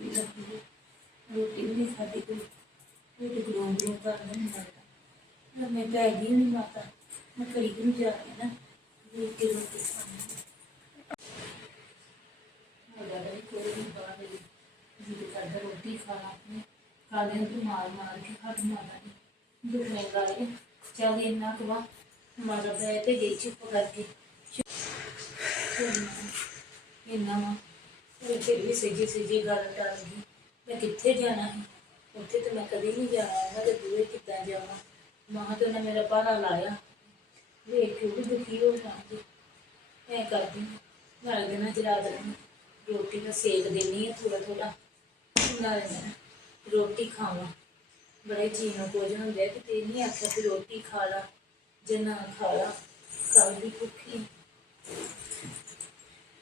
ਵੀ ਲੱਗੀ ਹੋਈ। ਰੋਟੀ ਵੀ ਨਹੀਂ ਖਾਦੀ ਕੋਈ। ਇਹ ਗਲੋਂ ਗਲੋਂ ਕਰ ਨਹੀਂ ਲੱਗਦਾ। ਮੈਂ ਪੈ ਗਈ ਨਹੀਂ ਮਾਤਾ। ਮੈਂ ਕਰੀ ਨੂੰ ਜਾ ਕੇ ਨਾ ਵੇਖ ਕੇ ਰੋਟੀ ਖਾਣੀ ਉਹਦਾ ਵੀ ਕੋਈ ਨਹੀਂ ਬਾਹਰ ਦੀ ਜੀ ਕਰਦਾ ਰੋਟੀ ਖਾਣਾ ਆਪਣੇ ਕਾਲੇ ਨੂੰ ਮਾਰ ਮਾਰ ਕੇ ਹੱਥ ਮਾਰਦਾ ਨਹੀਂ ਦੁਖਣੇ ਲਾਏ ਚੱਲ ਇੰਨਾ ਕੁ ਵਾ। ਮਾਰਾ ਬੈ ਤੇ ਗਈ ਚੁੱਪ ਕਰਕੇ। ਇੰਨਾ ਵਾ। ਉਹ ਫਿਰ ਵੀ ਸਜੀ ਸਜੀ ਗੱਲ ਟਲ ਗਈ ਮੈਂ ਕਿੱਥੇ ਜਾਣਾ ਹੈ ਉੱਥੇ ਤਾਂ ਮੈਂ ਕਦੇ ਨਹੀਂ ਜਾਣਾ, ਉਹਨਾਂ ਦੇ ਦੂਰੇ ਕਿੱਦਾਂ ਜਾਵਾਂ? ਮਾਂ ਤੇ ਉਹਨੇ ਮੇਰਾ ਪਾਰਾ ਲਾਇਆ। ਵੇਖ ਕੇ ਉਹ ਵੀ ਦੁਖੀ ਹੋ ਜਾਂਦੀ। ਐ ਕਰਦੀ ਨਾਲ ਦੇ ਨਾਲ ਜਰਾ ਦੇਣੀ ਰੋਟੀ ਦਾ ਸੇਕ ਦੇਣੀ ਹੈ ਥੋੜਾ ਥੋੜਾ ਨਾਲ ਰੋਟੀ ਖਾਵਾਂ। ਬੜੇ ਜੀ ਨੂੰ ਕੁਝ ਹੁੰਦੇ ਕਿ ਤੇ ਨਹੀਂ ਆਖਿਆ ਕਿ ਰੋਟੀ ਖਾ ਲਾ ਜੇ ਨਾ ਖਾ ਲਾ। ਕੱਲ ਦੀ ਭੁੱਖੀ।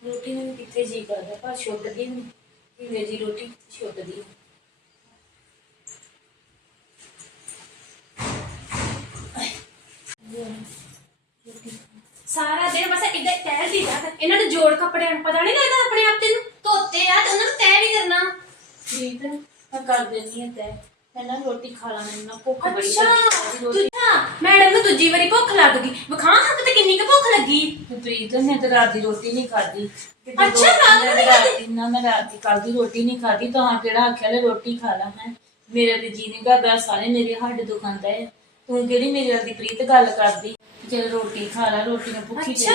ਰੋਟੀ ਨੂੰ ਕਿੱਥੇ ਜੀ ਕਰਦਾ, ਪਰ ਛੁੱਟਦੀ ਨਹੀਂ ਕਿਵੇਂ ਜੀ ਰੋਟੀ ਛੁੱਟਦੀ ਨਹੀਂ। ਸਾਰਾ ਦਿਨ ਬਸ ਇਦਾਂ ਟਹਿਲਦੀ ਰਹਿ ਇਹਨਾਂ ਨੂੰ ਜੋੜ ਕੱਪੜਿਆਂ ਨੂੰ ਪਤਾ ਨਹੀਂ ਲੱਗਦਾ ਆਪਣੇ ਆਪ ਤੈਨੂੰ ਧੋਤੇ ਆ ਤੇ ਉਹਨਾਂ ਨੂੰ ਤੈਅ ਵੀ ਕਰਨਾ। ਠੀਕ ਹੈ ਮੈਂ ਕਰ ਦਿੰਦੀ ਹਾਂ ਤੈ ਮੈਂ ਨਾ ਰੋਟੀ ਖਾ ਲਾ ਮੈਨੂੰ ਨਾ ਭੁੱਖ ਬੜੀ ਅੱਛਾ ਲੱਗੀ ਤੁਝਾ ਮੈਡਮ ਨੂੰ ਦੂਜੀ ਵਾਰੀ ਭੁੱਖ ਲੱਗ ਗਈ। ਵਿਖਾਂ ਹੱਥ ਤੇ ਕਿੰਨੀ ਕੁ ਭੁੱਖ ਲੱਗੀ? ਪ੍ਰੀਤ ਨੇ ਤਾਂ ਰਾਤ ਦੀ ਰੋਟੀ ਨਹੀਂ ਖਾਧੀ। ਤੇ ਜਦੋਂ ਅੱਛਾ, ਰਾਤ ਮੈਂ ਦੀ ਰਾਤ ਦੀ ਨਾ ਮੈਂ ਰਾਤ ਦੀ ਕੱਲ ਦੀ ਰੋਟੀ ਨਹੀਂ ਖਾਧੀ ਤਾਂ ਕਿਹੜਾ ਆਖਿਆ ਲੈ ਰੋਟੀ ਖਾ ਲਾ ਹੈ ਮੇਰੇ ਤੇ ਜੀ ਨਹੀਂ ਕਰਦਾ ਸਾਰੇ ਮੇਰੇ ਹੱਡ ਦੁਖਾਂਦਾ ਹੈ। ਤੂੰ ਕਿਹੜੀ ਮੇਰੇ ਨਾਲ ਦੀ ਪ੍ਰੀਤ ਗੱਲ ਕਰਦੀ? ਚਲ ਰੋਟੀ ਖਾ ਲਾ ਰੋਟੀ ਨੂੰ ਭੁੱਖੀ ਅੱਛਾ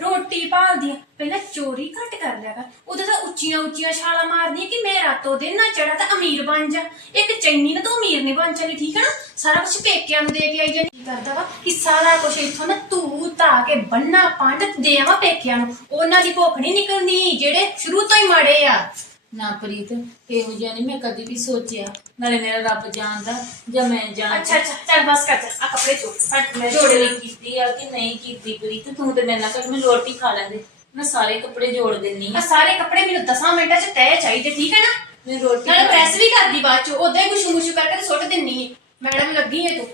ਰੋਟੀ ਭਾਲਦੀ ਆ। ਪਹਿਲਾਂ ਚੋਰੀ ਘੱਟ ਕਰ ਲਿਆ ਕਰ। ਉਦੋਂ ਤਾਂ ਉੱਚੀਆਂ ਉੱਚੀਆਂ ਛਾਲਾਂ ਮਾਰਦੀ ਆ ਕਿ ਮੈਂ ਰਾਤੋਂ ਦਿਨ ਨਾ ਚੜਾ ਤਾਂ ਅਮੀਰ ਬਣ ਜਾ। ਇੱਕ ਚੈਨੀ ਨਾ ਤੂੰ ਅਮੀਰ ਨਹੀਂ ਬਣ ਚੱਲੀ ਠੀਕ ਹੈ ਨਾ? ਸਾਰਾ ਕੁਝ ਪੇਕਿਆਂ ਨੂੰ ਦੇ ਕੇ ਆਈ ਜਾਨੀ ਕੀ ਕਰਦਾ ਵਾ? ਕਿ ਸਾਰਾ ਕੁਝ ਇੱਥੋਂ ਨਾ ਤੂੰ ਧਾ ਕੇ ਬੰਨਾ ਪੰਡ ਦੇ ਆਵਾਂ ਪੇਕਿਆਂ ਨੂੰ। ਉਹਨਾਂ ਦੀ ਭੁੱਖ ਨਹੀਂ ਨਿਕਲਦੀ ਜਿਹੜੇ ਸ਼ੁਰੂ ਤੋਂ ਹੀ ਮਾੜੇ ਆ। ਨਾ ਪ੍ਰੀਤ ਇਹੋ ਜਿਹਾ ਨਹੀਂ ਮੈਂ ਕਦੀ ਵੀ ਸੋਚਿਆ। ਨਾਲੇ ਮੇਰਾ ਰੱਬ ਜਾਣਦਾ ਜਾਂ ਮੈਂ ਜਾਣਦਾ ਅੱਛਾ ਅੱਛਾ ਚੱਲ ਬਸ ਕਰ ਆ ਕੱਪੜੇ ਚੋੜ ਮੈਂ ਜੋੜ ਕੀਤੀ ਆ ਕਿ ਨਹੀਂ ਕੀਤੀ ਪ੍ਰੀਤ ਤੂੰ ਤੇ ਮੇਰੇ ਨਾਲ ਮੈਂ ਰੋਟੀ ਖਾ ਲੈਂਦੇ ਮੈਂ ਸਾਰੇ ਕੱਪੜੇ ਜੋੜ ਦਿੰਨੀ ਆ। ਸਾਰੇ ਕੱਪੜੇ ਮੈਨੂੰ 10 ਮਿੰਟਾਂ ਚ ਤੈਅ ਚਾਹੀਦੇ ਠੀਕ ਹੈ ਨਾ? ਮੈਂ ਰੋਟੀ ਨਾਲੇ ਪ੍ਰੈਸ ਵੀ ਕਰਦੀ ਬਾਅਦ ਚ ਉਦਾਂ ਹੀ ਗੁਸ਼ੂ ਮੁਸ਼ੂ ਕਰਕੇ ਤੇ ਸੁੱਟ ਦਿੰਨੀ ਹੈ ਮੈਡਮ ਲੱਗੀ ਹੈ ਤੂੰ।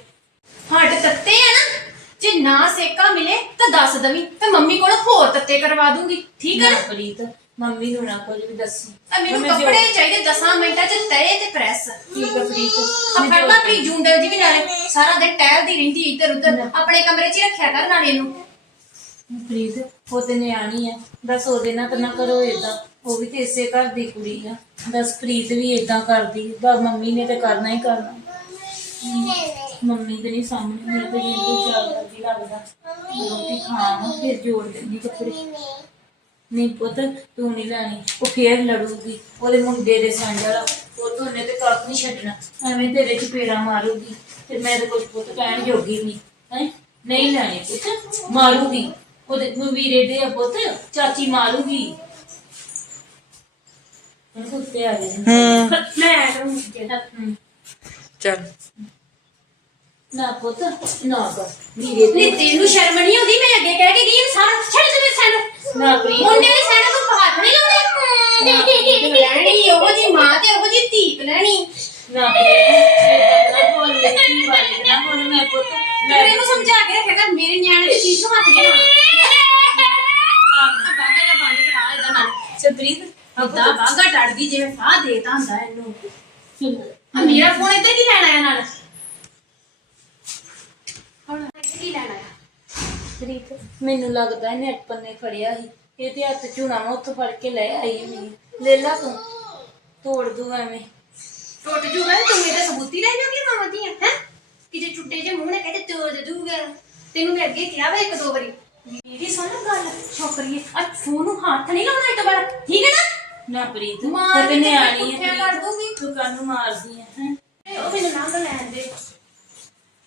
ਹੱਡ ਤੱਤੇ ਆ ਨਾ। ਜੇ ਨਾ ਸੇਕਾ ਮਿਲੇ ਤਾਂ ਦੱਸ ਦਵੀਂ ਤੇ ਮੰਮੀ ਕੋਲ ਹੋਰ ਤੱਤੇ ਕਰਵਾ ਦੂੰਗੀ। ਠੀਕ ਹੈ ਨਾ ਪ੍ਰੀਤ ਮੰਮੀ ਨੂੰ ਨਾ ਕੁਝ ਵੀ ਦੱਸੀ। ਆ ਮੈਨੂੰ ਮੈਂ ਜੋ- ਕੱਪੜੇ ਚਾਹੀਦੇ 10 ਮਿੰਟਾਂ ਚ ਤਏ ਤੇ ਪ੍ਰੈਸ। ਠੀਕ ਆ ਪ੍ਰੀਤ ਆ। ਮੈਂ ਫੜ ਜੋ- ਆਪਣੀ ਜੂੰਡਲ ਜੀ ਵੀ ਨਾਲੇ ਸਾਰਾ ਦਿਨ ਟਹਿਲਦੀ ਰਹਿੰਦੀ ਇੱਧਰ ਉੱਧਰ ਆਪਣੇ ਕਮਰੇ 'ਚ ਹੀ ਰੱਖਿਆ ਕਰ ਨਾਲੇ ਇਹਨੂੰ। ਪ੍ਰੀਤ ਉਹ ਤੇ ਨਿਆਣੀ ਆ। ਦੱਸ ਉਹਦੇ ਨਾਲ ਤਾਂ ਨਾ ਕਰੋ ਏਦਾਂ। ਉਹ ਵੀ ਤੇ ਇਸੇ ਘਰ ਦੀ ਕੁੜੀ ਆ। ਦੱਸ ਪ੍ਰੀਤ ਵੀ ਏਦਾਂ ਕਰਦੀ ਬਾ ਮੰਮੀ ਨੇ ਤੇ ਕਰਨਾ ਹੀ ਕਰਨਾ। ਮੰਮੀ ਤੇ ਨਹੀਂ ਸਾਹਮਣੇ ਮੇਰੇ ਤੇ ਜਿੰਦੂ ਚੱਲਦਾ ਲੱਗਦਾ। ਰੋਟੀ ਖਾਣਾ ਫਿਰ ਜੋੜ ਦਿੰਦੀ ਕੱਪੜੇ। ਨਹੀਂ ਪੁੱਤ ਤੂੰ ਨਹੀਂ ਲੈਣੀ। ਉਹ ਫੇਰ ਲੜੂਗੀ। ਉਹਦੇ ਮੁੰਡੇ ਦੇ ਸੰਗ ਵਾਲਾ। ਉਹ ਤੋਂ ਉਹਨੇ ਤੇ ਕੱਖ ਨਹੀਂ ਛੱਡਣਾ। ਐਵੇਂ ਤੇਰੇ ਚ ਪੇੜਾ ਮਾਰੂਗੀ। ਤੇ ਮੈਂ ਤਾਂ ਕੁਝ ਪੁੱਤ ਕਹਿਣ ਜੋਗੀ ਨਹੀਂ ਹੈ? ਨਹੀਂ ਲੈਣੀ ਪੁੱਤ ਮਾਰੂਗੀ। ਉਹਦੇ ਨੂੰ ਵੀਰੇ ਦੇ ਆ ਪੁੱਤ ਚਾਚੀ ਮਾਰੂਗੀ। ਹੁਣ ਕੁੱਤੇ ਆ ਗਏ। ਹੂੰ। ਮੈਂ ਕਰੂੰਗੀ ਜਿਹੜਾ ਹਮ, ਚੱਲ। ਨਾ ਪੁੱਤ ਨਾ ਕਰ ਵੀਰੇ ਨਹੀਂ ਦੇ ਤੈਨੂੰ ਸ਼ਰਮ ਨਹੀਂ ਆਉਂਦੀ? ਮੈਂ ਅੱਗੇ ਕਹਿ ਕੇ ਗਈ ਇਹਨੂੰ ਸਾਰਾ ਛੱਡ ਦੇ ਸੈਂਡ ਨਾ ਪ੍ਰੀਤ। ਮੁੰਡੇ ਦੇ ਸੈਂਡ ਨੂੰ ਹੱਥ ਨਹੀਂ ਲਾਉਂਦੇ? ਲੈਣੀ ਉਹ ਜੀ ਮਾਂ ਤੇ ਉਹ ਜੀ ਧੀਕ ਲੈਣੀ। ਨਾ ਪ੍ਰੀਤ ਨਾ ਬੋਲ ਲੈ ਕੀ ਬਾਤ ਨਾ ਹੁਣ ਮੈਂ ਪੁੱਤ ਫਿਰ ਮੈਂ ਇਹਨੂੰ ਸਮਝਾ ਕੇ ਰੱਖਿਆ ਕਰ ਮੇਰੇ ਨਿਆਣੇ ਦੀ ਚੀਜ਼ ਨੂੰ ਹੱਥ ਨਹੀਂ ਲਾਉਣਾ। ਬਾਗਾ ਦਾ ਬੰਦ ਕਰਾ ਇਹਦਾ ਨਾਲ। ਸਪ੍ਰੀਤ ਅੱਧਾ ਜਿਵੇਂ ਫਾਹ ਦੇਤਾ ਹੁੰਦਾ ਇਹਨੂੰ। ਚਲੋ ਆ ਮੇਰਾ ਫੋਨ ਇੱਧਰ ਕੀ ਲੈਣ ਆਇਆ ਨਾਲ ਹੁਣ ਇੱਥੇ ਕੀ ਲੈਣ ਆਇਆ ਪ੍ਰੀਤ ਮੈਨੂੰ ਲੱਗਦਾ ਇਹਨੇ ਅੱਪਨ ਨੇ ਫੜਿਆ ਸੀ। ਇਹ ਤੇ ਹੱਥ ਝੂਣਾ ਮੈਂ ਉੱਥੋਂ ਫੜ ਕੇ ਲੈ ਆਈ ਹੋਈ ਲੈ ਲਾ ਤੂੰ। ਤੋੜ ਦੂ ਐਵੇਂ। ਟੁੱਟ ਜੂਗਾ ਤੂੰ ਮੇਰੇ ਸਬੂਤੀ ਲੈ ਜਾਓਗੀ ਮਾਮਾ ਦੀਆਂ ਹੈ? ਕਿ ਜੇ ਚੁੱਟੇ ਜੇ ਮੂੰਹ ਨੇ ਕਹਿੰਦੇ ਤੋੜ ਦੂਗਾ। ਤੈਨੂੰ ਮੈਂ ਅੱਗੇ ਕਿਹਾ ਵਾ ਇੱਕ ਦੋ ਵਾਰੀ। ਮੇਰੀ ਸੁਣ ਗੱਲ ਛੋਕਰੀਏ ਆ ਫੋਨ ਨੂੰ ਹੱਥ ਨਹੀਂ ਲਾਉਣਾ ਇੱਕ ਵਾਰ ਠੀਕ ਹੈ ਨਾ? ਨਾ ਪ੍ਰੀਤ ਮਾਰ ਤੇ ਨਿਆਣੀ ਹੈ ਕਰ ਦੂੰਗੀ। ਤੂੰ ਕਾਨੂੰ ਮਾਰਦੀ ਹੈ? ਹੈਂ? ਉਹ ਮੈਨੂੰ ਨਾ ਲੈਣ ਦੇ।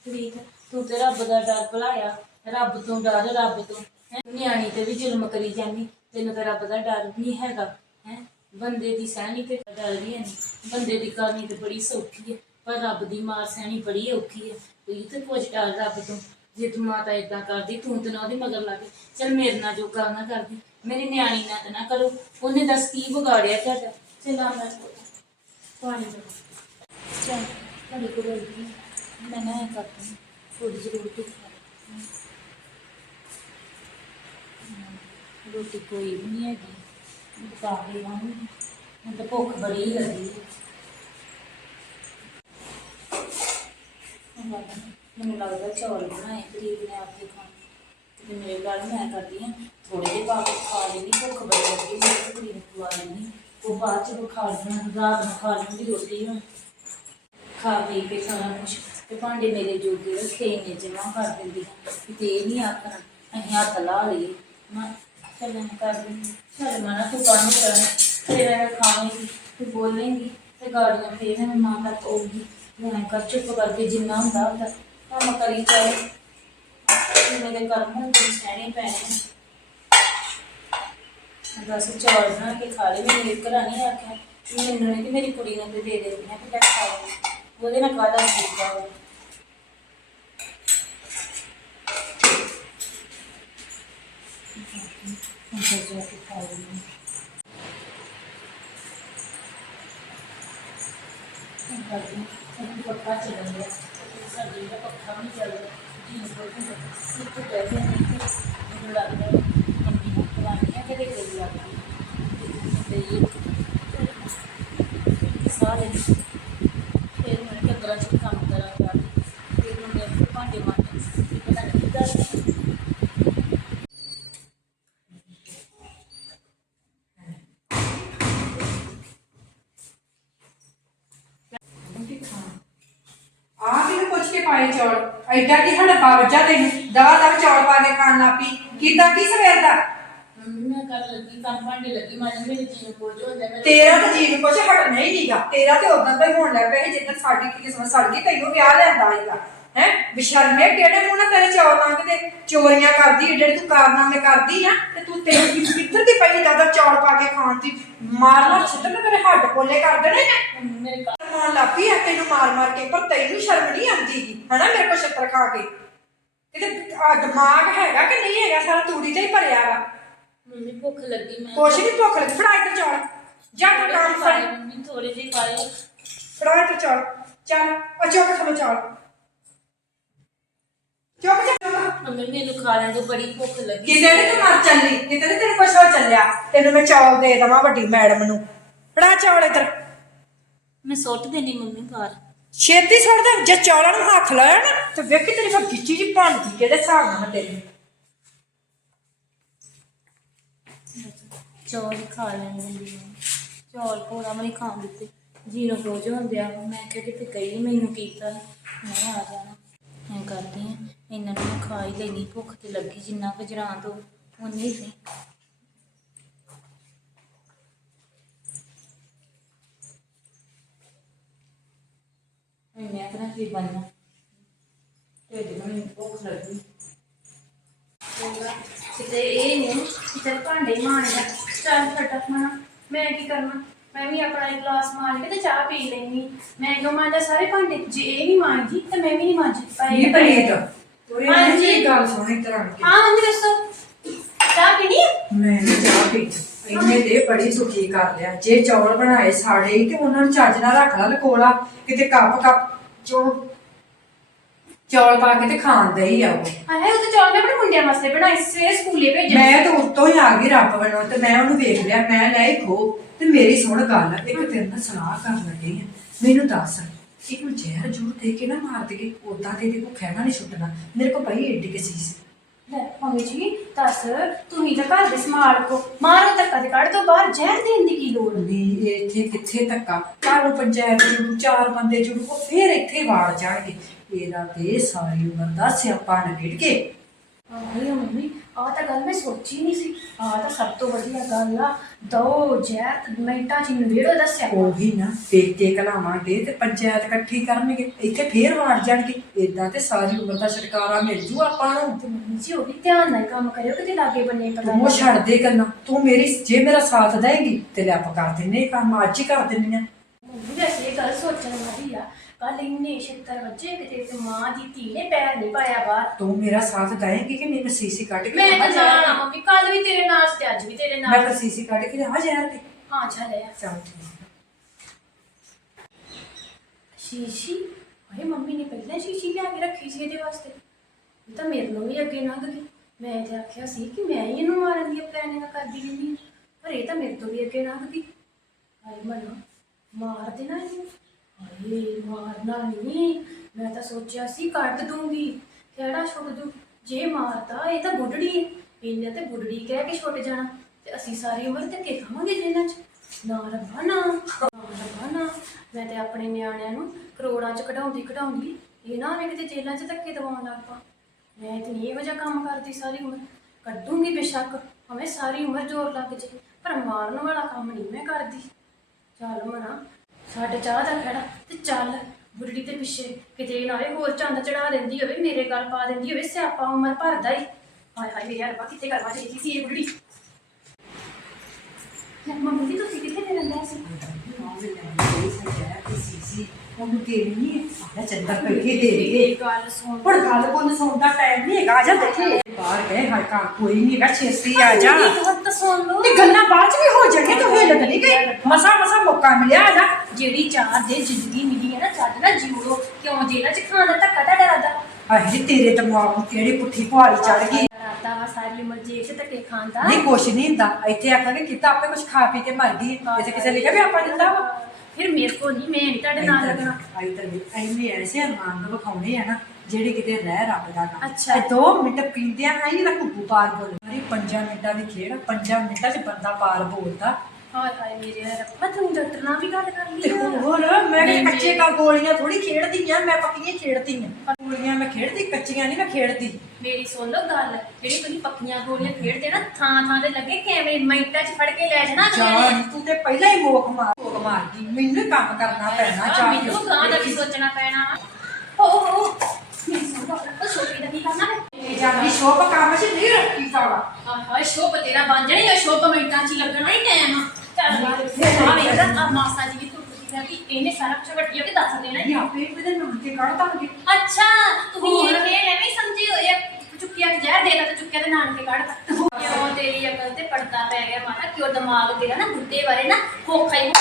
ਪ੍ਰੀਤ ਤੂੰ ਤੇ ਰੱਬ ਦਾ ਡਰ ਭੁਲਾਇਆ, ਰੱਬ ਤੋਂ ਡਰ, ਰੱਬ ਤੋਂ। ਹੈਂ? ਨਿਆਣੀ ਤੇ ਵੀ ਜ਼ੁਲਮ ਕਰੀ ਜਾਂਦੀ, ਤੈਨੂੰ ਤਾਂ ਰੱਬ ਦਾ ਡਰ ਨਹੀਂ ਹੈਗਾ। ਹੈ? ਬੰਦੇ ਦੀ ਸਹਿਣੀ ਤੇ ਡਰ ਵੀ ਹੈ ਨਹੀਂ ਬੰਦੇ ਦੀ ਕਰਨੀ ਤੇ ਬੜੀ ਸੌਖੀ ਹੈ, ਪਰ ਰੱਬ ਦੀ ਮਾਰ ਸਹਿਣੀ ਬੜੀ ਔਖੀ ਹੈ। ਪ੍ਰੀਤ ਕੁਝ ਡਰ ਰੱਬ ਤੋਂ, ਜੇ ਤੂੰ ਮਾਤਾ ਇਦਾਂ ਕਰਦੀ, ਤੂੰ ਤੇ ਨਾ ਉਹਦੀ ਮਗਰ ਲੱਗ ਚਲ ਮੇਰੇ ਨਾਲ ਜੋ ਕਰਨਾ ਕਰਦੀ, ਮੇਰੀ ਨਿਆਣੀ ਨਾਲ ਤਾਂ ਨਾ ਕਰੋ। ਉਹਨੇ ਦੱਸ ਕੀ ਵਿਗਾੜਿਆ ਤੁਹਾਡਾ? ਚਲਾ ਮੈਂ ਪਾਣੀ ਦੇ ਚਲ, ਤੁਹਾਡੇ ਕੋਲ ਰਹੀ ਮੈਂ ਨਾ ਇਹ ਕਰਦੀ ਹਾਂ। ਥੋੜੀ ਜਿਹੀ ਰੋਟੀ ਰੋਟੀ ਕੋਈ ਵੀ ਨਹੀਂ ਹੈਗੀ ਬਤਾ ਦੇ ਵਾਂਗੀ ਮੈਨੂੰ ਤਾਂ ਭੁੱਖ ਬੜੀ ਲੱਗੀ। ਮੈਨੂੰ ਲੱਗਦਾ ਚੌਲ ਬਣਾਏ ਗਰੀਬ ਨੇ ਆਪੇ ਖਾਣੇ ਤੇ ਮੇਰੇ ਗੱਲ ਮੈਂ ਕਰਦੀ ਹਾਂ ਥੋੜੇ ਜਿਹੇ ਪਾ ਕੇ ਖਾ ਲੈਣੀ ਭੁੱਖ ਬੜੀ ਲੱਗੀ, ਮੈਂ ਕੁੜੀ ਨੂੰ ਖਵਾ ਲੈਣੀ ਉਹ ਬਾਅਦ ਚ ਖਾ ਲੈਣਾ ਰਾਤ ਨੂੰ ਖਾ ਲੈਂਦੀ ਰੋਟੀ ਹੁਣ। ਖਾ ਪੀ ਕੇ ਸਾਰਾ ਕੁਛ। ਤੇ ਭਾਂਡੇ ਮੇਰੇ ਜੋਗੇ ਰੱਖੇ ਨੇ ਜਮਾ ਕਰ ਦਿੰਦੀ। ਹਾਂ ਕਿਤੇ ਇਹ ਨਹੀਂ ਆਖਣਾ, ਅਸੀਂ ਹੱਥ ਲਾ ਲਈਏ। ਨਾ ਚੱਲ ਮੈਂ ਕਰ ਦਿੰਦੀ। ਚੱਲ ਮਨਾ ਤੂੰ ਕੰਮ ਕਰ। ਤੇ ਮੈਂ ਖਾਵੇਂਗੀ ਤੂੰ ਬੋਲੇਂਗੀ, ਤੇ ਗਾੜੀਆਂ ਫੇਰ ਮੈਂ ਮਾਂ ਤੱਕ ਆਉਗੀ ਮੈਂ ਕਰ, ਚੁੱਪ ਕਰਕੇ ਜਿੰਨਾ ਹੁੰਦਾ ਹੁੰਦਾ, ਕੰਮ ਕਰੀ ਚਾਹੇ ਤੇ ਮੇਰੇ ਕਰਮ ਹੁੰਦੇ ਸਹਿਣੇ ਪੈਣੇ ਦੱਸ ਚੌਲ ਬਣਾ ਕੇ ਖਾ ਲਏ, ਮੈਨੂੰ ਇੱਕ ਰਾਂ ਆਖਿਆ ਮੈਨੂੰ ਨਹੀਂ ਕਿ ਮੇਰੀ ਕੁੜੀ ਨੂੰ ਤੇ ਦੇ ਦੇ, ਮੈਂ ਕਿ ਲੈ ਖਾ ਲਓ ਉਹਦੇ ਨਾਲ ਕਾਹਦਾ ਸੀਗਾ ਉਹ? ਹੁਣ ਫਿਰ ਜਾ ਕੇ ਖਾ ਲੈਂਦੀ ਹਾਂ ਕਰਦੀ ਹਾਂ ਪੱਖਾ ਚੱਲਣ ਗਿਆ ਸਾਡੇ ਦਾ ਪੱਖਾ ਵੀ ਚੱਲ ਰਿਹਾ ਜੀ ਨੂੰ ਕੋਈ ਇੱਕ ਬੈਠੇ ਨਹੀਂ ਮੈਨੂੰ ਲੱਗਦਾ ਮੰਮੀ ਨੂੰ ਪੁਰਾਣੀਆਂ ਕਿਤੇ ਗਈ ਲੱਗਦੀ ਤੇ ਇਹ ਸਾਰੇ ਫਿਰ ਮੈਂ ਕਿਹਾ ਚ ਕੰਮ ਫਿਰ ਮੈਂ ਆਪਣੇ ਭਾਂਡੇ ਮਾਂਜੇ ਤੇ ਪਤਾ ਨਹੀਂ ਕੀ ਗੱਲ ਹੈ। ਆ ਕਿਹਨੂੰ ਪੁੱਛ ਕੇ ਪਾਏ ਚੌਲ। ਐਡਾ ਕੀ ਹੜਪਾ ਵੱਜਾ ਤੈਨੂੰ? ਦਵਾ ਦਵ ਚੌਲ ਪਾ ਕੇ ਖਾਣ ਲੱਗ ਪਈ। ਕਿਦਾਂ ਕੀ ਸਵੇਰ ਦਾ? ਮੈਂ ਕਰ ਲੱਗੀ ਕੰਮ ਭਾਂਡੇ ਲੱਗੀ ਮਾਂ ਮੇਰੇ ਜੀ ਨੂੰ ਕੋਝ ਹੁੰਦਾ ਮੈਂ ਤੇਰਾ ਤਾਂ ਜੀ ਨੂੰ ਕੁਛ ਹਟਣਾ ਹੀ ਨਹੀਂਗਾ। ਤੇਰਾ ਤੇ ਉਦੋਂ ਤੋਂ ਹੀ ਹੋਣ ਲੱਗ ਪਿਆ ਸੀ ਜਿੱਦਾਂ ਸਾਡੀ ਕਿਸਮਤ ਸੜ ਗਈ ਤੈਨੂੰ ਵਿਆਹ ਲੈਂਦਾ ਹੈਗਾ ਹੈ? ਬਿਸ਼ਰਮੇ ਕਿਹੜੇ ਮੂੰਹ ਨਾਲ ਤੇਰੇ ਚੌਲ ਮੰਗਦੇ ਚੋਰੀਆਂ ਕਰਦੀ ਏਡੇ ਤੂੰ ਕਾਰਨਾਮੇ ਕਰਦੀ ਆ ਤੇ ਤੂੰ ਤੇਰੀ ਕੀ ਕਿੱਧਰ ਦੀ ਪਈ ਦਾਦਾ ਚੌਲ ਪਾ ਕੇ ਖਾਣ ਦੀ? ਮਾਰਨਾ ਛੱਡ ਨਾ ਤੇਰੇ ਹੱਡ ਕੋਲੇ ਕਰ ਦੇਣੇ ਨੇ ਮੇਰੇ ਘਰ ਮਾਰ ਲੱਪੀ ਆ ਤੈਨੂੰ ਮਾਰ ਮਾਰ ਕੇ ਪਰ ਤੈਨੂੰ ਸ਼ਰਮ ਨਹੀਂ ਆਉਂਦੀ ਗੀ। ਹਨਾ ਮੇਰੇ ਕੋਲ ਛੱਤਰ ਖਾ ਕੇ? ਕਿਤੇ ਆ ਦਿਮਾਗ ਹੈਗਾ ਕਿ ਨਹੀਂ ਹੈਗਾ? ਸਾਰਾ ਤੂੜੀ ਤੇ ਹੀ ਭਰਿਆ ਵਾ। ਮੰਮੀ ਭੁੱਖ ਲੱਗੀ ਮੈਂ ਕੁਛ ਨਹੀਂ ਭੁੱਖ ਲੱਗੀ ਫੜਾ ਇੱਧਰ ਚੌਲ। ਜਾ ਕੇ ਕੰਮ ਖਾਏ ਫੜ ਮੰਮੀ ਥੋੜੇ ਜਿਹੇ ਖਾਏ ਫੜਾ ਇੱਧਰ ਚੌਲ। ਚੱਲ ਆ ਚੁੱਕ ਥੱਲੇ ਚੌਲ। ਚੁੱਕ ਜਾ। ਚੁੱਕ। ਮੰਮੀ ਮੈਨੂੰ ਖਾ ਲੈਣ ਤੋਂ ਬੜੀ ਭੁੱਖ ਲੱਗੀ। ਕਿਤੇ ਨੀ ਤੂੰ ਮਰ ਚੱਲੀ ਕਿਤੇ ਨੀ ਤੈਨੂੰ ਕੁਛ ਹੋ ਚੱਲਿਆ। ਤੈਨੂੰ ਮੈਂ ਚੌਲ ਦੇ ਦੇਵਾਂ ਵੱਡੀ ਮੈਡਮ ਨੂੰ। ਫੜਾ ਚੌਲ ਇੱਧਰ। ਮੈਂ ਸੁੱਟ ਦੇਣੀ ਮੰਮੀ ਬਾਹਰ। ਛੇਤੀ ਛੱਡ ਦੇ ਜੇ ਚੌਲਾਂ ਨੂੰ ਹੱਥ ਲਾਇਆ ਨਾ ਤੇ ਵੇਖੀ ਤੇਰੀ ਮੈਂ ਗਿੱਚੀ ਜੀ ਬਣਦੀ ਕਿਹੜੇ ਹਿਸਾਬ ਨਾਲ ਮੈਂ ਤੇਰੀ। ਚੌਲ ਖਾ ਲੈਣ ਦਿੰਦੀ ਹਾਂ ਚੌਲ ਪੂਰਾ ਮੈਂ ਖਾਣ ਦਿੱਤੇ। ਜੀਰੋ ਰੋਜ਼ ਹੁੰਦੇ ਮੈਂ ਕਿਹਾ ਕਿਤੇ ਗਈ ਮੈਨੂੰ ਕੀਤਾ ਮੈਂ ਆ ਜਾਣਾ। ਮੈਂ ਕਰਦੀ ਹਾਂ ਇਹਨਾਂ ਨੂੰ ਮੈਂ ਖਾ ਹੀ ਲੈਣੀ ਭੁੱਖ ਤੇ ਲੱਗੀ ਜਿੰਨਾ ਕੁ ਜਰਾਂ ਤੋਂ। ਉਨੀ ਸੀ ਮੈਂ ਕਿਹਾ ਕੀ ਬਣਨਾ। ਢਿੱਡ ਨੂੰ ਭੁੱਖ ਲੱਗੀ। ਕਿਤੇ ਇਹ ਨਹੀਂ ਕਿ ਚੱਲ ਭਾਂਡੇ ਮਾਂਜਦਾ ਚੱਲ ਫਟਾਫਟ ਮੈਂ ਕੀ ਕਰਨਾ? ਮੈਂ ਵੀ ਆਪਣਾ ਇੱਕ ਗਲਾਸ ਮਾਂਜ ਕੇ ਤੇ ਚਾਹ ਪੀ ਲੈਣੀ ਮੈਂ ਕਿਉਂ ਮਾਂਜਾ? ਸਾਰੇ ਭਾਂਡੇ ਜੇ ਇਹ ਨਹੀਂ ਮਾਂਜੀ ਤਾਂ ਮੈਂ ਵੀ ਨਹੀਂ ਮਾਂਜੀ ਇਹ ਇਹ ਪ੍ਰੀਤ ਤੋਰੀ ਹਾਂਜੀ। ਹਾਂਜੀ ਗੱਲ ਸੁਣੀ ਤਰ੍ਹਾਂ ਕੇ ਹਾਂ ਮੰਮੀ ਦੱਸੋ। ਚਾਹ ਪੀਣੀ ਹੈ? ਮੈਂ ਨੀ ਚਾਹ ਪੀ ਇਹਨੇ ਤੇ ਬੜੀ ਦੁਖੀ ਕਰ ਲਿਆ। ਜੇ ਚੌਲ ਬਣਾਏ ਸਾੜੇ ਹੀ ਤੇ ਉਹਨਾਂ ਨੂੰ ਚੱਜ ਨਾਲ ਰੱਖ ਲਾ ਲਕੋਲਾ। ਕਿਤੇ ਕੱਪ ਕੱਪ ਚੋ ਚੌਲ ਪਾ ਕੇ ਤੇ ਖਾਣ ਹੀ ਆ ਉਹ। ਹਾਂ ਹੈ ਉਹ ਤਾਂ ਚੌਲ ਮੈਂ ਆਪਣੇ ਮੁੰਡਿਆਂ ਵਾਸਤੇ ਬਣਾਏ ਸਵੇਰੇ ਸਕੂਲੇ ਭੇਜਣ ਮੈਂ ਤਾਂ ਉੱਤੋਂ ਹੀ ਆ ਗਈ ਰੱਬ ਵੱਲੋਂ ਤੇ ਮੈਂ ਉਹਨੂੰ ਵੇਖ ਲਿਆ ਮੈਂ ਲੈ ਹੀ ਖੋ ਤੇ ਮੇਰੀ ਸੁਣ ਗੱਲ ਇੱਕ ਤੇਰੇ ਨਾਲ ਸਲਾਹ ਕਰਨ ਲੱਗੀ ਆ। ਮੈਨੂੰ ਦੱਸ ਇਹਨੂੰ ਜ਼ਹਿਰ ਜੂਰ ਦੇ ਕੇ ਨਾ ਮਾਰ ਦੇਗੇ ਉਦਾਂ ਤੇ ਇਹਦੇ ਕੋ ਖਹਿਣਾ ਨਹੀਂ ਛੁੱਟਣਾ ਮੇਰੇ ਕੋ ਪਈ ਏਡੀ ਕਿ ਸੀ। ਲੈ ਮੰਮੀ ਜੀ ਦੱਸ ਤੁਸੀਂ ਤਾਂ ਘਰ ਦੇ ਸਮਾਲ ਕੋ ਮਾਰੋ ਧੱਕਾ ਤੇ ਕੱਢ ਦੋ ਬਾਹਰ ਜ਼ਹਿਰ ਦੇਣ ਦੀ ਕੀ ਲੋੜ ਵੀ ਇੱਥੇ ਕਿੱਥੇ ਧੱਕਾ? ਕੱਲ ਨੂੰ ਪੰਚਾਇਤ ਜੁੜੂ ਚਾਰ ਬੰਦੇ ਜੁੜੂ ਉਹ ਫੇਰ ਇੱਥੇ ਵਾੜ ਜਾਣਗੇ। ਇਹਦਾ ਤੇ ਸਾਰੀ ਉਮਰ ਦਾ ਸਿਆਪਾ ਨਗੜ ਕੇ। ਆਹੀ ਆ ਮੰਮੀ ਆਹ ਤਾਂ ਗੱਲ ਮੈਂ ਸੋਚੀ ਨਹੀਂ ਸੀ। ਆਹ ਤਾਂ ਸਭ ਤੋਂ ਵਧੀਆ ਗੱਲ ਆ ਦੋ ਜ਼ਹਿਰ ਮਿੰਟਾਂ ਚ ਨਵੇੜੋ ਦੱਸਿਆ ਉਹੀ ਨਾ ਪੇਕੇ ਕਲਾਵਾਂਗੇ ਤੇ ਪੰਚਾਇਤ ਇਕੱਠੀ ਕਰਨਗੇ ਇੱਥੇ ਫੇਰ ਵਾੜ ਜਾਣਗੇ ਇਦਾਂ ਤੇ ਸਾਰੀ ਉਮਰ ਦਾ ਛੁਟਕਾਰਾ ਮਿਲ ਜੂ ਆਪਾਂ ਨੂੰ। ਤੇ ਮੰਮੀ ਜੀ ਉਹ ਵੀ ਧਿਆਨ ਨਾਲ ਕੰਮ ਕਰਿਓ ਕਿਤੇ ਲਾਗੇ ਬੰਨੇ ਪਤਾ ਤੂੰ ਉਹ ਛੱਡ ਦੇ ਕਰਨਾ ਤੂੰ ਮੇਰੀ ਜੇ ਮੇਰਾ ਸਾਥ ਦੇਂਗੀ ਤੇ ਲੈ ਆਪਾਂ ਕਰ ਦਿੰਨੇ ਕੰਮ ਅੱਜ ਹੀ ਕਰ ਦਿੰਨੇ ਆ। ਮੰਮੀ ਵੈਸੇ ਇਹ ਗੱਲ ਸੋਚਣ ਵਾਲੀ ਆ ਕੱਲ ਇੰਨੇ ਛਿੱਤਰ ਵੱਜੇ ਕਿਤੇ ਤੇ ਮਾਂ ਦੀ ਧੀ ਨੇ ਪੈਰ ਨਹੀਂ ਪਾਇਆ ਬਾਹਰ। ਤੂੰ ਮੇਰਾ ਸਾਥ ਦੇਂਗੀ ਕਿ ਮੈਨੂੰ ਸੀਸੀ ਕੱਢ ਕੇ ਮੈਂ ਤਾਂ ਜਾਣਾ? ਮੰਮੀ ਕੱਲ ਵੀ ਤੇਰੇ ਨਾਲ ਸੀ ਤੇ ਅੱਜ ਵੀ ਤੇਰੇ ਮੈਂ ਨਾਲ ਤਾਂ ਸੀਸੀ ਕੱਢ ਕੇ ਲਿਆ ਜ਼ਹਿਰ ਦੀ ਹਾਂ ਚੱਲ ਆ। ਚੱਲ ਠੀਕ। ਸ਼ੀਸ਼ੀ? ਅਰੇ ਮੰਮੀ ਨੇ ਪਹਿਲਾਂ ਸ਼ੀਸ਼ੀ ਲਿਆ ਕੇ ਰੱਖੀ ਸੀ ਇਹਦੇ ਵਾਸਤੇ। ਇਹ ਤਾਂ ਮੇਰੇ ਨੂੰ ਵੀ ਅੱਗੇ ਲੰਘ ਗਈ। ਮੈਂ ਤੇ ਆਖਿਆ ਸੀ ਕਿ ਮੈਂ ਹੀ ਇਹਨੂੰ ਮਾਰਨ ਦੀ ਪਲੈਨਿੰਗ ਕਰਦੀ ਰਹਿੰਦੀ। ਪਰ ਇਹ ਤਾਂ ਮੇਰੇ ਤੋਂ ਵੀ ਅੱਗੇ ਲੰਘ ਗਈ। ਹਾਏ ਮਨਾ ਮਾਰ ਦੇਣਾ ਇਹਨੂੰ। ਮਾਰਨਾ ਨਹੀਂ ਮੈਂ ਤਾਂ ਸੋਚਿਆ ਸੀ ਕੱਢ ਦੂੰਗੀ। ਕਿਹੜਾ ਛੁੱਟ ਦੂ? ਜੇ ਮਾਰਤਾ, ਇਹ ਤਾਂ ਬੁੱਢੜੀ ਹੈ ਇਹਨੇ ਤੇ ਬੁੱਢੜੀ ਕਹਿ ਕੇ ਛੁੱਟ ਜਾਣਾ। ਤੇ ਅਸੀਂ ਸਾਰੀ ਉਮਰ ਧੱਕੇ ਖਾਵਾਂਗੇ ਜੇਲ੍ਹਾਂ 'ਚ। ਨਾ ਰੱਬਾ ਨਾ। ਨਾ ਰੱਬਾ ਨਾ। ਮੈਂ ਤੇ ਆਪਣੇ ਨਿਆਣਿਆਂ ਨੂੰ ਕਰੋੜਾਂ 'ਚ ਕਢਾਉਂਦੀ ਕਢਾਉਂਦੀ ਇਹ ਨਾ ਹੋਵੇ ਕਿਤੇ ਜੇਲ੍ਹਾਂ 'ਚ ਧੱਕੇ ਦਵਾਉਣ ਲੱਗ ਪਾ। ਮੈਂ ਤੇ ਨਹੀਂ ਇਹੋ ਜਿਹਾ ਕੰਮ ਕਰਦੀ ਸਾਰੀ ਉਮਰ। ਕੱਢੂੰਗੀ ਬੇਸ਼ੱਕ। ਭਾਵੇਂ ਸਾਰੀ ਉਮਰ ਜ਼ੋਰ ਲੱਗ ਜੇ, ਪਰ ਮਾਰਨ ਵਾਲਾ ਕੰਮ ਨਹੀਂ ਮੈਂ ਕਰਦੀ। ਚੱਲ ਮਨਾ। ਸਾਡੇ ਚਾਹ ਦਾ ਖੜਾ ਤੇ ਚੱਲ ਬੁੱਢੀ ਦੇ ਪਿੱਛੇ ਕਿਤੇ ਨਾ ਹੋਵੇ ਹੋਰ ਚੰਦ ਚੜਾ ਦਿੰਦੀ ਹੋਵੇ ਮੇਰੇ ਗੱਲ ਪਾ ਦਿੰਦੀ ਹੋਵੇ ਸਿਆਪਾ ਉਮਰ ਭਰਦਾ ਹੀ ਹਾਏ ਹਾਏ ਮੇਰੇ ਰੱਬਾ ਕਿੱਥੇ ਕਰਵਾ ਚਾਹੀਦੀ ਸੀ ਇਹ ਬੁੱਢੀ ਮੰਮੀ ਜੀ ਤੁਸੀਂ ਕਿੱਥੇ ਫਿਰਨ ਰਹੇ ਸੀ। ਉਹਨੂੰ ਦੇਣੀ ਹੈ। ਚੰਦਰ ਕਰਕੇ ਦੇ ਦੇ ਗੱਲ ਸੁਣ ਹੁਣ ਗੱਲ ਕੋਲ ਸੁਣਨ ਦਾ ਟਾਈਮ ਨਹੀਂ ਹੈਗਾ ਆ ਜਾ ਦੇਖੇ ਬਾਹਰ ਗਏ ਹਾਏ ਕਾ ਕੋਈ ਨਹੀਂ ਹੈਗਾ ਛੇਤੀ ਆ ਜਾ। ਹੱਥ ਸੁਣ ਲਓ। ਤੇ ਗੱਲਾਂ ਬਾਅਦ ਚ ਵੀ ਹੋ ਜਾਣਗੀਆਂ ਤੂੰ ਹਿੱਲ ਨਹੀਂ ਗਈ। ਮਸਾ ਮਸਾ ਮੌਕਾ ਮਿਲਿਆ ਆ ਜਾ। ਜਿਹੜੀ ਚਾਰ ਦੇ ਜ਼ਿੰਦਗੀ ਮਿਲੀ ਹੈ ਨਾ ਚੱਜ ਨਾ ਜਿਉੜੋ ਕਿਉਂ ਜੇਲ੍ਹਾਂ ਚ ਖਾਣ ਦਾ ਧੱਕਾ ਤੁਹਾਡਾ ਰਾਦਾ ਹਾਏ ਤੇਰੇ ਦਿਮਾਗ ਨੂੰ ਕਿਹੜੀ ਪੁੱਠੀ ਪੁਹਾੜੀ ਚੜ ਗਈ। ਰਾਦਾ ਵਾ ਸਾਰੀ ਉਮਰ ਚ ਧੱਕੇ ਖਾਣ ਦਾ। ਨਹੀਂ ਕੁਛ ਨਹੀਂ ਹੁੰਦਾ। ਇੱਥੇ ਆਖਾਂਗੇ ਕੀਤਾ ਆਪੇ ਕੁਛ ਖਾ ਪੀ ਕੇ ਮਰ ਗਈ। ਕਿਸੇ ਕਿਸੇ ਲਿਖਿਆ ਵੀ ਆਪਾਂ ਦਿੱਤਾ ਵਾ? ਫਿਰ ਮੇਰੇ ਕੋ ਨਹੀਂ ਮੈਂ ਨਹੀਂ ਤੁਹਾਡੇ ਨਾਲ ਲੱਗਣਾ। ਆਈ ਤਾਂ ਐਨੇ ਐਸੇ ਅਰਮਾਨ ਨੂੰ ਵਿਖਾਉਣੇ ਆ ਨਾ ਜਿਹੜੇ ਕਿਤੇ ਰਹਿ ਰੱਬ ਦਾ ਕੰਮ ਅੱਛਾ। ਇਹ ਦੋ ਮਿੰਟ ਪੀਂਦਿਆਂ ਆਈ ਨਾ ਕੁੱਬੂ ਪਾਰ ਬੋਲ। ਅਰੇ 5 ਮਿੰਟਾਂ ਦੀ ਖੇਡ 5 ਮਿੰਟਾਂ 'ਚ ਬੰਦਾ ਪਾਰ ਬੋਲਦਾ। ਹਾਏ ਹਾਏ ਮੇਰੇ ਰੱਬਾ ਤੂੰ ਡਾਕਟਰ ਨਾਲ ਵੀ ਗੱਲ ਕਰ ਤੇ ਲਈ ਆ। ਹੋਰ ਮੈਂ ਨਹੀਂ, ਕਿਹਾ ਕੱਚੇ ਕਾ ਗੋਲੀਆਂ ਥੋੜੀ ਖੇਡਦੀ ਆ ਮੈਂ ਪੱਕੀਆਂ ਖੇਡਦੀ ਆ। ਗੋਲੀਆਂ ਮੈਂ ਖੇਡਦੀ ਕੱਚੀਆਂ ਨਹੀਂ ਮੈਂ ਖੇਡਦੀ। ਮੇਰੀ ਸੁਣ ਲਓ ਗੱਲ ਜਿਹੜੀ ਤੁਸੀਂ ਪੱਕੀਆਂ ਗੋਲੀਆਂ ਖੇਡਦੇ ਨਾ ਥਾਂ ਥਾਂ ਤੇ ਲੱਗੇ ਕੈਮਰੇ ਮਿੰਟਾਂ 'ਚ ਫੜ ਕੇ ਲੈ ਜਾਣਾ ਨੇ। ਜਾਨ ਤੂੰ ਤੇ ਪਹਿਲਾਂ ਹੀ ਮਾਰ ਮੋਕ ਮਾਰ ਗਈ ਮੈਨੂੰ ਹੀ ਕੰਮ ਕਰਨਾ ਪੈਣਾ ਆਹ, ਚਾਹ ਮੈਨੂੰ ਗਾਂ ਦਾ ਵੀ ਸੋਚਣਾ ਪੈਣਾ ਵਾ। ਹੋ ਹੋ ਉਹ ਛੋਟੀ ਦਾ ਕੀ ਕਰਨਾ ਹੈ ਇਹ ਜਾਂਦੀ ਕੰਮ 'ਚ ਨਹੀਂ ਰੱਖੀ ਤਾਲਾ ਹਾਏ ਸ਼ੋਪ ਤੇਰਾ ਬਣ ਜਣੀ ਉਹ ਸ਼ੋਪ ਮਿੰਟਾਂ 'ਚ ਹੀ ਲੱਗਣਾ ਹੀ ਟਾਈਮ ਚੱਲ ਆ ਵੇਖਦਾ। ਆ ਮਾਸਾ ਜੀ ਦੀ ਕਿ ਇਹਨੇ ਸਾਰਾ ਕੁਝ ਵੱਟੀਆ ਕਿ ਦੱਸ ਦੇਣਾ ਇਹ ਆਪੇ ਇਹਦੇ ਨਾਂ ਤੇ ਕੱਢ ਦਾਂਗੇ। ਅੱਛਾ ਤੁਸੀਂ ਇਹ ਖੇਡ ਐਵੇਂ ਹੀ ਸਮਝੀ ਹੋਈ ਆ ਚੁੱਕਿਆ ਤੇ ਜ਼ਹਿਰ ਦੇਦਾ ਤੇ ਚੁੱਕਿਆ ਤੇ ਨਾਨਕੇ ਕੱਢਤਾ ਕਿਉਂ ਤੇਰੀ ਅਕਲ ਤੇ ਪੜਦਾ ਪੈ ਗਿਆ ਮਾਤਾ ਕਿਉਂ ਦਿਮਾਗ ਤੇਰਾ ਨਾ ਬੁੱਢੇ ਬਾਰੇ ਨਾ ਖੋਖਾ ਹੀ ਹੋ।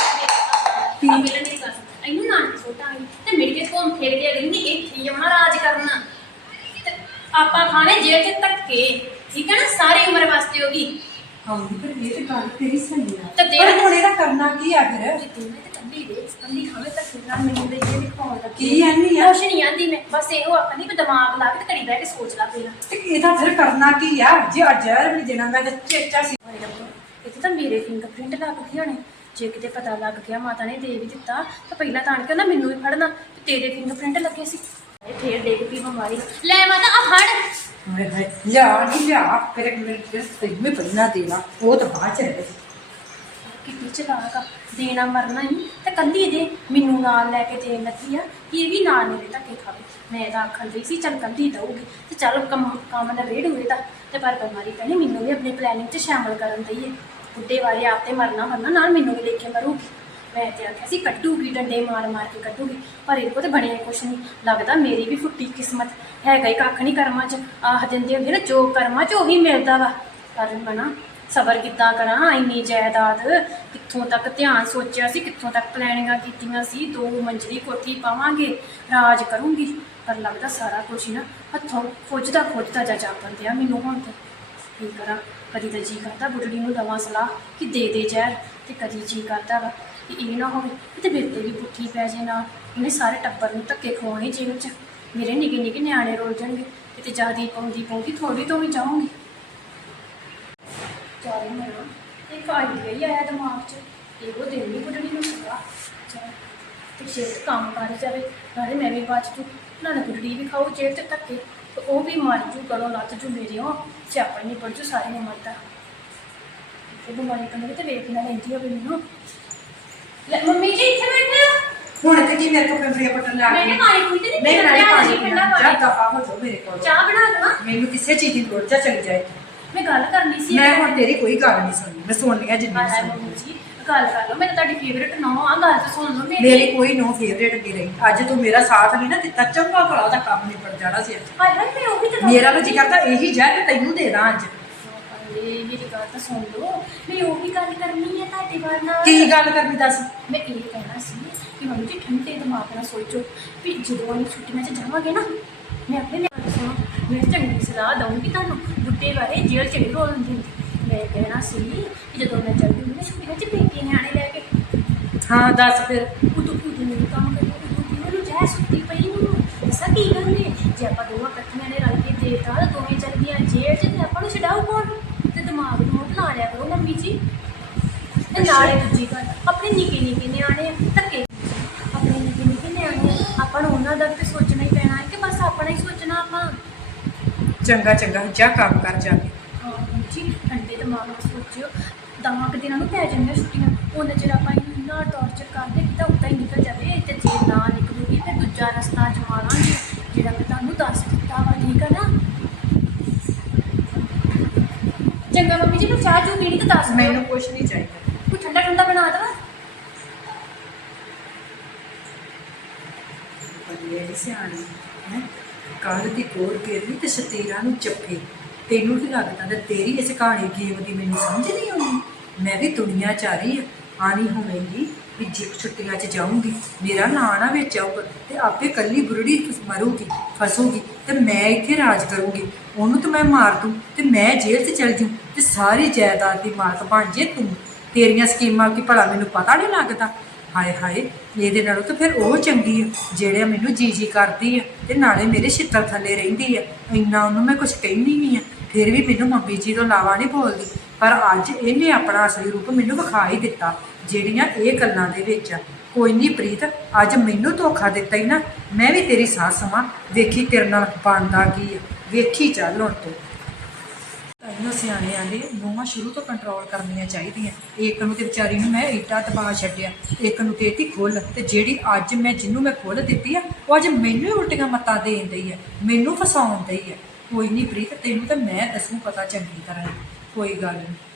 ਗਿਆ ਮੇਰੇ ਨਹੀਂ ਕਰ ਸਕਦਾ। ਇਹਨੂੰ ਨਾਨਕੇ ਛੋਟਾਂਗੇ ਤੇ ਮੇਰੇ ਕੇ ਘੁੰਮ ਫਿਰ ਕੇ ਅਗਲੀ ਨੇ ਇੱਥੇ ਹੀ ਆਉਣਾ ਰਾਜ ਕਰਨਾ। ਤੇ ਆਪਾਂ ਖਾਣੇ ਜੇਲ੍ਹ ਚ ਧੱਕੇ। ਠੀਕ ਹੈ ਨਾ? ਸਾਰੀ ਉਮਰ ਵਾਸਤੇ ਉਹ ਵੀ। ਹਾਂ ਪਰ ਇਹ ਤੇ ਗੱਲ ਤੇਰੀ ਸਹੀ ਆ। ਤੇ ਪਰ ਤੇਰਾ ਹੁਣ ਇਹਦਾ ਕਰਨਾ ਕੀ ਆ ਫਿਰ? ਤੂੰ ਤੇ ਕੰਦੀ ਦੇ ਕੰਦੀ ਖਾਵੇ ਤਾਂ ਕਿੰਨਾ ਮੈਨੂੰ ਦੇ ਜੇ ਦਿਖਾਉਣ ਲੱਗੀ ਕੀ ਆਨੀ ਆ? ਕੁਛ ਨਹੀਂ ਆਂਦੀ ਮੈਂ। ਬਸ ਇਹੋ ਆਖਣੀ ਵੀ ਦਿਮਾਗ ਲਾ ਕੇ ਤੇ ਘੜੀ ਬਹਿ ਕੇ ਸੋਚ ਲਾ ਪਹਿਲਾਂ ਤੇ ਇਹਦਾ ਫਿਰ ਕਰਨਾ ਕੀ ਆ? ਜੇ ਅਜਰ ਵੀ ਦੇਣਾ ਮੈਂ ਤਾਂ ਚੇਚਾ ਸੀ। ਮੇਰੇ ਫਿੰਗਰਪ੍ਰਿੰਟ ਲੱਗ ਗਏ ਹੋਣੇ ਜੇ ਕਿਤੇ ਪਤਾ ਲੱਗ ਗਿਆ ਮਾਤਾ ਨੇ ਦੇ ਵੀ ਦਿੱਤਾ ਤਾਂ ਪਹਿਲਾਂ ਤਾਂ ਆਣ ਕੇ ਮੈਨੂੰ ਵੀ ਫੜਨਾ ਤੇ ਤੇਰੇ ਫਿੰਗਰਪ੍ਰਿੰਟ ਲੱਗੇ ਸੀ। ਇਹ ਫੇਰ ਡੇਗ ਪਈ ਬਿਮਾਰੀ। ਲੈ ਮਾਤਾ ਆ ਫੜ। ਹਾਏ ਹਾਏ ਲਿਆ ਨਹੀਂ ਲਿਆ ਫਿਰ ਇੱਕ ਮਿੰਟ ਫਿਰ ਤੈਨੂੰ ਵੀ ਪਹਿਲਾਂ ਦੇਣਾ ਉਹ ਤਾਂ ਬਾਅਦ ਚ ਰਹੇ ਕਿੱਡੀ ਚਲਾਕ ਆ ਦੇਣਾ ਮਰਨਾ ਹੀ ਤੇ ਕੱਲੀ ਦੇ ਮੈਨੂੰ ਨਾਲ ਲੈ ਕੇ ਦੇਣ ਲੱਗੀ ਆ ਕਿ ਇਹ ਵੀ ਨਾਲ ਮੇਰੇ ਧੱਕੇ ਖਾਵੇ। ਮੈਂ ਤਾਂ ਆਖਣ ਲਈ ਸੀ ਚੱਲ ਕੱਲੀ ਦਊਗੀ ਤੇ ਚੱਲ ਕੰਮ ਕੰਮ ਦਾ ਵੇੜ ਹੋਏ ਦਾ ਤੇ ਪਰ ਬਿਮਾਰੀ ਕਹਿੰਦੀ ਮੈਨੂੰ ਵੀ ਆਪਣੀ ਪਲੈਨਿੰਗ 'ਚ ਸ਼ਾਮਲ ਕਰਨ ਦਈਏ। ਬੁੱਢੇ ਵਾਲੇ ਆਪ ਤੇ ਮਰਨਾ ਮਰਨਾ ਨਾਲ ਮੈਨੂੰ ਵੀ ਲੈ ਕੇ ਮਰੂਗੀ। ਮੈਂ ਤੇ ਆਖਿਆ ਸੀ, ਕੱਢੂਗੀ, ਡੰਡੇ ਮਾਰ ਮਾਰ ਕੇ ਕੱਢੂਗੀ, ਪਰ ਇਹਦੇ ਕੋਲ ਤੇ ਬਣਿਆ ਕੁਛ ਨਹੀਂ। ਲੱਗਦਾ ਮੇਰੀ ਵੀ ਫੁੱਟੀ ਕਿਸਮਤ, ਹੈਗਾ ਹੀ ਕੱਖ ਨਹੀਂ ਕਰਮਾਂ 'ਚ। ਆਖ ਦਿੰਦੇ ਹੁੰਦੇ ਨਾ, ਜੋ ਕਰਮਾਂ 'ਚ ਉਹੀ ਮਿਲਦਾ ਵਾ। ਪਰ ਮਨਾ, ਸਬਰ ਕਿੱਦਾਂ ਕਰਾਂ, ਇੰਨੀ ਜਾਇਦਾਦ, ਕਿੱਥੋਂ ਤੱਕ ਧਿਆਨ ਸੋਚਿਆ ਸੀ, ਕਿੱਥੋਂ ਤੱਕ ਪਲੈਨਿੰਗਾਂ ਕੀਤੀਆਂ ਸੀ, ਦੋ ਮੰਜ਼ਲੀ ਕੋਠੀ ਪਾਵਾਂਗੇ, ਰਾਜ ਕਰੂੰਗੀ। ਪਰ ਲੱਗਦਾ ਸਾਰਾ ਕੁਝ ਨਾ, ਹੱਥੋਂ ਖੋਜਦਾ ਖੋਜਦਾ ਜਾ ਜਾਪਣ ਦਿਆ ਮੈਨੂੰ ਹੁਣ ਤੇ। ਕੀ ਕਰਾਂ? ਕਦੀ ਤਾਂ ਜੀ ਕਰਦਾ ਬੁੱਢੜੀ ਨੂੰ ਦਵਾ ਸਲਾਹ ਕਿ ਦੇ ਦੇ ਜ਼ਹਿਰ ਤੇ ਕਦੀ ਜੀ ਕਰਦਾ ਵਾ ਕਿ ਇਹ ਨਾ ਹੋਵੇ ਕਿਤੇ ਮੇਰੇ ਤੇ ਵੀ ਪੁੱਠੀ ਪੈ ਜੇ ਨਾ। ਇਹਨੇ ਸਾਰੇ ਟੱਬਰ ਨੂੰ ਧੱਕੇ ਖਵਾਉਣੇ ਜੇਲ੍ਹ 'ਚ। ਮੇਰੇ ਨਿੱਕੇ ਨਿੱਕੇ ਨਿਆਣੇ ਰੋਲ ਜਾਣਗੇ ਕਿਤੇ ਜਿਆਦੀ ਪਾਉਂਦੀ ਪਾਉਂਦੀ ਥੋੜੀ ਤੋਂ ਵੀ ਜਾਊਂਗੀ। ਚੱਲ ਮੇਰਾ ਇੱਕ ਆਈਡੀਆ ਹੀ ਆਇਆ ਦਿਮਾਗ 'ਚ। ਇਹੋ ਦਿਨ ਨਹੀਂ ਬੁੱਢੜੀ ਨੂੰ ਸੀਗਾ ਤੇ ਸ਼ੇਰ ਕੰਮ ਕਰ ਜਾਵੇ, ਨਾਲੇ ਮੈਂ ਵੀ ਬਚ ਜੂ। ਨਾਲੇ ਬੁੱਢੜੀ ਵੀ ਖਾਓ ਜੇਲ੍ਹ 'ਚ ਧੱਕੇ। ਤੇ ਉਹ ਵੀ ਮਰ ਜੂ ਕਰੋ ਲੱਤ ਜੂ ਮੇਰੇ ਉਹ ਸਿਆਪਾ ਨਹੀਂ ਪੜ ਜੂ ਸਾਰੇ ਉਮਰ ਦਾ ਤੇ ਬਿਮਾਰੀ ਮੇਰੇ ਤੇ ਵੇਖ ਨਾ ਲੈਂਦੀ ਹੋਵੇ ਮੈਨੂੰ। ਲੈ ਮੰਮੀ ਜੀ ਇੱਥੇ ਬੈਠੇ ਹੋ ਹੁਣ ਤੇ ਕੀ ਮੇਰੇ ਕੋਲ ਕੰਦਰੀਆ ਪਟਨ ਲਿਆ ਮੈਂ ਕੇ ਕਿਹਾ ਪਾਣੀ ਪੂਣੀ ਤੇ ਨਹੀਂ ਨਹੀਂ ਮੈਂ ਪੀਣਾ, ਪਾਣੀ ਜੀ, ਪੀਣਾ। ਠੰਡਾ ਜਾ ਪਾਣੀ। ਦਫਾ ਹੋ ਜਾਓ ਮੇਰੇ ਕੋਲ। ਚਾਹ ਬਣਾ ਦੇਵਾਂ? ਮੈਨੂੰ ਕਿਸੇ ਚੀਜ਼ ਦੀ ਲੋੜ ਜਾ ਚਲੀ ਜਾਏ। ਮੈਂ ਗੱਲ ਕਰਨੀ ਸੀ। ਮੈਂ ਹੁਣ ਤੇਰੀ ਕੋਈ ਗੱਲ ਨਹੀਂ ਸੁਣਨੀ। ਮੈਂ ਸੁਣ ਲਿਆ ਜਿੰਨੀ ਹਾਏ ਸੁਣਨੀ। ਮੰਮੀ ਜੀ ਗੱਲ ਕਰ ਲਓ ਤੁਹਾਡੀ ਫੇਵਰੇਟ ਨੋ ਆ ਗੱਲ ਤਾਂ ਸੁਣ ਲਓ ਮੇਰੀ। ਮੇਰੀ ਕੋਈ ਨੋ ਫੇਵਰੇਟ ਨਹੀਂ ਰਹੀ। ਅੱਜ ਤੂੰ ਮੇਰਾ ਸਾਥ ਨਹੀਂ ਨਾ ਦਿੱਤਾ ਚੰਗਾ ਭਲਾ ਦਾ ਕੰਮ ਨਹੀਂ ਪੜ ਜਾਣਾ ਸੀ ਅੱਜ। ਹਾਏ ਹਾਏ ਮੈਂ ਉਹੀ ਤਾਂ ਗੱਲ ਮੇਰਾ ਤਾਂ ਜੀ ਕਰਦਾ ਇਹੀ ਜਾ ਤੇ ਤੈਨੂੰ ਦੇ ਦਾਂ ਅੱਜ। ਹਾਏ, ਮੇਰੀ ਗੱਲ ਤਾਂ ਸੁਣ ਲਓ ਮੈਂ ਉਹੀ ਗੱਲ ਕਰਨੀ ਹੈ ਤੁਹਾਡੇ ਬਾਰੇ ਨਾਲ। ਕੀ ਗੱਲ ਕਰਨੀ ਦੱਸ? ਮੈਂ ਇਹ ਕਹਿਣਾ ਸੀ ਕਿ ਮੰਮੀ ਜੀ ਠੰਡੇ ਦਿਮਾਗ ਨਾਲ ਸੋਚੋ ਵੀ ਜਦੋਂ ਅਸੀਂ ਛੁੱਟੀਆਂ 'ਚ ਜਾਵਾਂਗੇ ਨਾ ਮੈਂ ਆਪਣੇ ਨਾਲ ਸੁਣੋ ਮੈਂ ਚੰਗੀ ਸਲਾਹ ਦਊਂਗੀ ਤੁਹਾਨੂੰ ਬੁੱਢੇ ਬਾਰੇ ਜੇਲ੍ਹ 'ਚ ਨਹੀਂ ਦਿੰਦੀ। ਮੈਂ ਕਹਿਣਾ ਸੀ ਕਿ ਜਦੋਂ ਮੈਂ ਚੱਲ ਜੂੰਗੀ ਨਾ ਛੁੱਟੀਆਂ 'ਚ ਪੇਕੇ ਨਿਆਣੇ ਲੈ ਕੇ। ਹਾਂ ਦੱਸ ਫਿਰ। ਉਦੋਂ ਉਦੋਂ ਮੇਰੇ ਕੰਮ ਕਰੀ ਉਦੋਂ ਦੀ ਉਹਨੂੰ ਜੈ ਸੁੱਤੀ ਪਈ ਨੂੰ। ਦੱਸਾਂ ਕੀ ਗੱਲ ਨੇ ਜੇ ਆਪਾਂ ਦੋਵਾਂ ਇਕੱਠੀਆਂ ਨੇ ਰਲ ਕੇ ਦੇਤਾ ਤਾਂ ਦੋਵੇਂ ਚੱਲ ਗਈਆਂ ਜੇਲ੍ਹ 'ਚ ਤੇ ਆਪਾਂ ਨੂੰ ਛਡਾਊ ਕੌਣ? ਤੇ ਦਿਮਾਗ ਨੂੰ ਮੋਟ ਲਾ ਲਿਆ ਕਰੋ ਮੰਮੀ ਜੀ। ਤੇ ਨਾਲੇ ਦੂਜੀ ਗੱਲ ਆਪਣੇ ਨਿੱਕੇ ਨਿੱਕੇ ਨਿਆਣੇ ਧੱਕੇ। ਆਪਣੇ ਨਿੱਕੇ ਨਿੱਕੇ ਨਿਆਣੇ ਆਪਾਂ ਨੂੰ ਉਹਨਾਂ ਦਾ ਵੀ ਤਾਂ ਸੋਚਣਾ ਹੀ ਪੈਣਾ ਹੈ ਕਿ ਬਸ ਆਪਣਾ ਹੀ ਸੋਚਣਾ ਆਪਾਂ। ਚੰਗਾ ਚੰਗਾ ਜਾ ਕੰਮ ਕਰ ਜਾ ਦਿਮਾਗ ਨਾਲ ਸੋਚਿਓ। ਦਮਾਂ ਕੁ ਦਿਨਾਂ ਨੂੰ ਪੈ ਜਾਂਦੀਆਂ ਛੁੱਟੀਆਂ। ਉਹਨਾਂ ਚਿਰ ਆਪਾਂ ਇੰਨਾ ਟੌਰਚਰ ਕਰਦੇ ਕਿ ਤਾਂ ਉੱਦਾਂ ਹੀ ਨਿਕਲ ਜਾਵੇ। ਤੇ ਜੇ ਨਾ ਨਿਕਲੂਗੀ ਫਿਰ ਦੂਜਾ ਰਸਤਾ ਅਜਮਾਵਾਂਗੇ ਜਿਹੜਾ ਮੈਂ ਤੁਹਾਨੂੰ ਦੱਸ ਦਿੱਤਾ ਵਾ ਠੀਕ ਹੈ ਨਾ? ਚੰਗਾ ਮੰਮੀ ਜੀ ਮੈਂ ਚਾਹ ਚੂ ਪੀਣੀ ਤਾਂ ਦੱਸ ਦਿਓ। ਮੈਨੂੰ ਕੁਝ ਨਹੀਂ ਚਾਹੀਦਾ। ਕੋਈ ਠੰਡਾ ਠੰਡਾ ਬਣਾ ਦੇਵਾਂ? ਬੱਲੇ ਦੀ ਸਿਆਣੀ ਹੈ। ਕੱਲ ਦੀ ਕੋਰ ਕੇਰੀ ਤੇ ਸਤੀਰਾ ਨੂੰ ਚੱਪੇ ਤੈਨੂੰ ਕੀ ਲੱਗਦਾ ਤੇ ਤੇਰੀ ਇਸ ਕਹਾਣੀ ਗੇਮ ਦੀ ਮੈਨੂੰ ਸਮਝ ਨਹੀਂ ਆਉਂਦੀ। ਮੈਂ ਵੀ ਦੁਨੀਆ ਚ ਆ ਰਹੀ ਆ ਆਣੀ ਹੋਵੇਗੀ ਵੀ ਜੇ ਛੁੱਟੀਆਂ ਚ ਜਾਊਂਗੀ, ਮੇਰਾ ਨਾਂ ਨਾ ਵਿੱਚ ਆਊਗਾ ਤੇ ਆਪੇ ਕੱਲੀ ਬੁਰੜੀ ਮਰੂਗੀ, ਫਸੂਗੀ ਤੇ ਮੈਂ ਇੱਥੇ ਰਾਜ ਕਰੂੰਗੀ। ਉਹਨੂੰ ਤਾਂ ਮੈਂ ਮਾਰ ਦੂੰ ਤੇ ਮੈਂ ਜੇਲ੍ਹ 'ਚ ਚਲ ਜੂ ਤੇ ਸਾਰੀ ਜਾਇਦਾਦ ਦੀ ਮਾਲਕ ਬਣ ਜੇ ਤੂੰ। ਤੇਰੀਆਂ ਸਕੀਮਾਂ ਕੀ ਭਲਾ ਮੈਨੂੰ ਪਤਾ ਨਹੀਂ ਲੱਗਦਾ? ਹਾਏ ਹਾਏ, ਇਹਦੇ ਨਾਲੋਂ ਤਾਂ ਫਿਰ ਉਹ ਚੰਗੀ ਆ ਜਿਹੜੇ ਮੈਨੂੰ ਜੀ ਜੀ ਕਰਦੀ ਆ ਤੇ ਨਾਲੇ ਮੇਰੇ ਛਿੱਤਰ ਥੱਲੇ ਰਹਿੰਦੀ ਆ। ਇੰਨਾ ਉਹਨੂੰ ਮੈਂ ਕੁਝ ਕਹਿੰਦੀ ਨਹੀਂ ਆ। ਫਿਰ ਵੀ ਮੈਨੂੰ ਮੰਮੀ ਜੀ ਤੋਂ ਇਲਾਵਾ ਨਹੀਂ ਬੋਲਦੀ। ਪਰ ਅੱਜ ਇਹਨੇ ਆਪਣਾ ਅਸਲੀ ਰੂਪ ਮੈਨੂੰ ਵਿਖਾ ਹੀ ਦਿੱਤਾ, ਜਿਹੜੀਆਂ ਇਹ ਗੱਲਾਂ ਦੇ ਵਿੱਚ ਆ। ਕੋਈ ਨਹੀਂ ਪ੍ਰੀਤ, ਅੱਜ ਮੈਨੂੰ ਧੋਖਾ ਦਿੱਤਾ ਹੀ ਨਾ। ਮੈਂ ਵੀ ਤੇਰੀ ਸੱਸ ਵਾਂ ਵੇਖੀ ਤੇਰੇ ਨਾਲ ਬਣਦਾ ਕੀ ਆ। ਵੇਖੀ ਚੱਲ ਹੁਣ ਤੂੰ। ਤਾਈਓ ਸਿਆਣਿਆਂ ਦੇ ਨੂੰਹਾਂ ਸ਼ੁਰੂ ਤੋਂ ਕੰਟਰੋਲ ਕਰਨੀਆਂ ਚਾਹੀਦੀਆਂ। ਇੱਕ ਨੂੰ ਤੇ ਵਿਚਾਰੀ ਨੂੰ ਮੈਂ ਏਡਾ ਦਬਾ ਛੱਡਿਆ। ਇੱਕ ਨੂੰ ਤੇ ਇਹਦੀ ਖੁੱਲ। ਤੇ ਜਿਹੜੀ ਅੱਜ ਮੈਂ ਜਿਹਨੂੰ ਮੈਂ ਖੁੱਲ ਦਿੱਤੀ ਆ, ਉਹ ਅੱਜ ਮੈਨੂੰ ਹੀ ਉਲਟੀਆਂ ਮੱਤਾਂ ਦੇਣ ਡਈ ਆ। ਮੈਨੂੰ ਫਸਾਉਣ ਡਈ ਆ। ਕੋਈ ਨਹੀਂ ਪ੍ਰੀਤ ਤੈਨੂੰ ਤਾਂ ਮੈਂ ਦੱਸੂ ਪਤਾ ਚੰਗੀ ਤਰ੍ਹਾਂ। ਕੋਈ ਗੱਲ ਨਹੀਂ